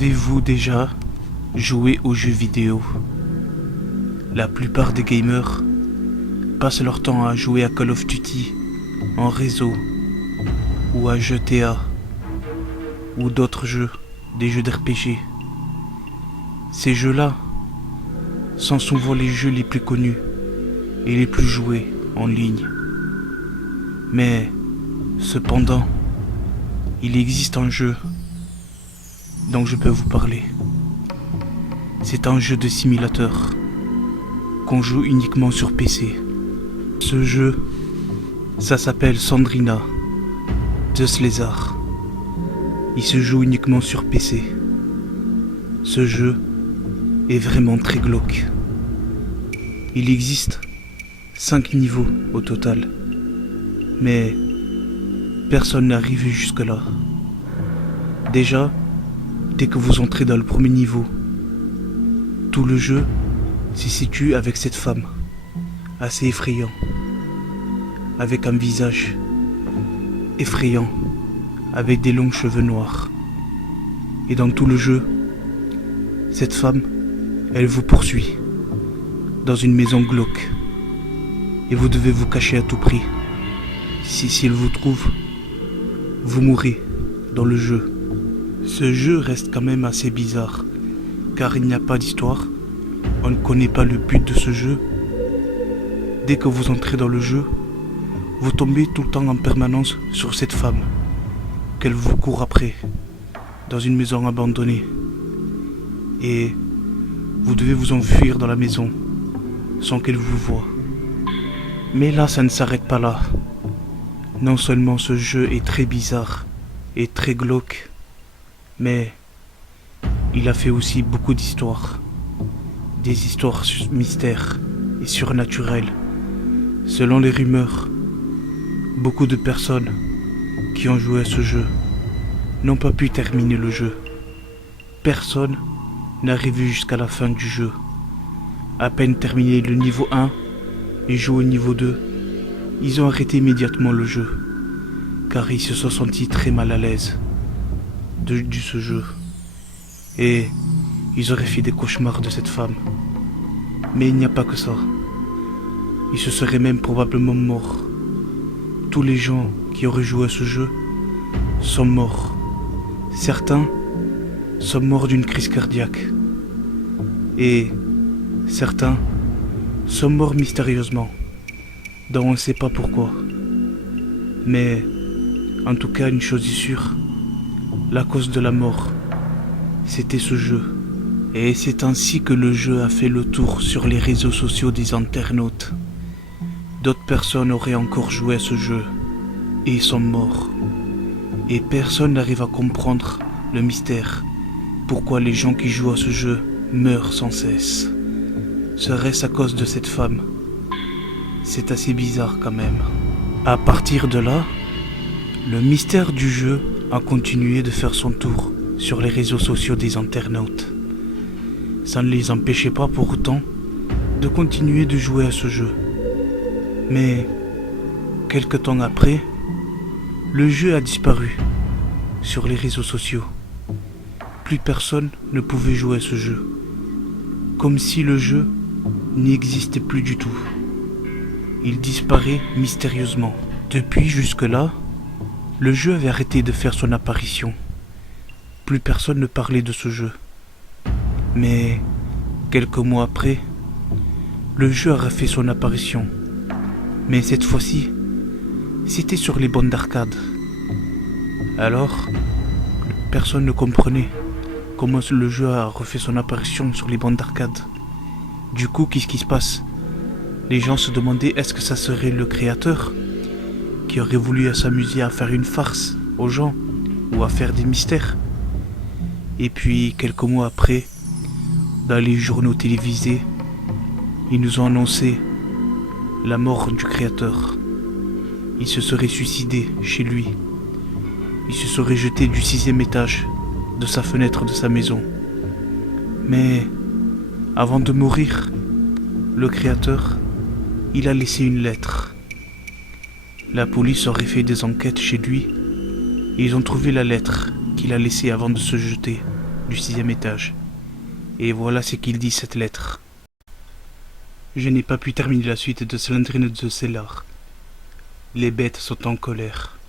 Avez-vous déjà joué aux jeux vidéo? La plupart des gamers passent leur temps à jouer à Call of Duty en réseau ou à GTA ou d'autres jeux, des jeux d'RPG. Ces jeux-là sont souvent les jeux les plus connus et les plus joués en ligne. Mais cependant, il existe un jeu dont je peux vous parler. C'est un jeu de simulateur qu'on joue uniquement sur PC. Ce jeu, ça s'appelle Sandrina de Slezar. Il se joue uniquement sur PC. Ce jeu est vraiment très glauque. Il existe 5 niveaux au total, mais personne n'arrive jusque-là. Déjà, dès que vous entrez dans le premier niveau, tout le jeu se situe avec cette femme, assez effrayant, avec un visage effrayant, avec des longs cheveux noirs. Et dans tout le jeu, cette femme, elle vous poursuit dans une maison glauque. Et vous devez vous cacher à tout prix. Si elle vous trouve, vous mourrez dans le jeu. Ce jeu reste quand même assez bizarre, car il n'y a pas d'histoire, on ne connaît pas le but de ce jeu. Dès que vous entrez dans le jeu, vous tombez tout le temps en permanence sur cette femme, qu'elle vous court après, dans une maison abandonnée. Et vous devez vous enfuir dans la maison, sans qu'elle vous voie. Mais là, ça ne s'arrête pas là. Non seulement ce jeu est très bizarre et très glauque, mais il a fait aussi beaucoup d'histoires. Des histoires mystères et surnaturelles. Selon les rumeurs, beaucoup de personnes qui ont joué à ce jeu n'ont pas pu terminer le jeu. Personne n'est arrivé jusqu'à la fin du jeu. À peine terminé le niveau 1 et joué au niveau 2, ils ont arrêté immédiatement le jeu, car ils se sont sentis très mal à l'aise de ce jeu. Et ils auraient fait des cauchemars de cette femme. Mais il n'y a pas que ça. Ils se seraient même probablement morts. Tous les gens qui auraient joué à ce jeu sont morts. Certains sont morts d'une crise cardiaque. Et certains sont morts mystérieusement, dont on ne sait pas pourquoi. Mais en tout cas, une chose est sûre, la cause de la mort, c'était ce jeu. Et c'est ainsi que le jeu a fait le tour sur les réseaux sociaux des internautes. D'autres personnes auraient encore joué à ce jeu et sont morts. Et personne n'arrive à comprendre le mystère. Pourquoi les gens qui jouent à ce jeu meurent sans cesse? Serait-ce à cause de cette femme? C'est assez bizarre quand même. À partir de là, le mystère du jeu a continué de faire son tour sur les réseaux sociaux des internautes. Ça ne les empêchait pas pour autant de continuer de jouer à ce jeu. Mais, quelque temps après, le jeu a disparu sur les réseaux sociaux. Plus personne ne pouvait jouer à ce jeu. Comme si le jeu n'existait plus du tout. Il disparaît mystérieusement. Depuis jusque-là, le jeu avait arrêté de faire son apparition. Plus personne ne parlait de ce jeu. Mais, quelques mois après, le jeu a refait son apparition. Mais cette fois-ci, c'était sur les bornes d'arcade. Alors, personne ne comprenait comment le jeu a refait son apparition sur les bornes d'arcade. Du coup, qu'est-ce qui se passe? Les gens se demandaient est-ce que ça serait le créateur qui aurait voulu s'amuser à faire une farce aux gens ou à faire des mystères. Et puis, quelques mois après, dans les journaux télévisés, ils nous ont annoncé la mort du créateur. Il se serait suicidé chez lui. Il se serait jeté du 6e étage de sa fenêtre de sa maison. Mais avant de mourir, le créateur, il a laissé une lettre. La police aurait fait des enquêtes chez lui et ils ont trouvé la lettre qu'il a laissée avant de se jeter du 6e étage. Et voilà ce qu'il dit cette lettre. Je n'ai pas pu terminer la suite de Slandrine de Cellar. Les bêtes sont en colère.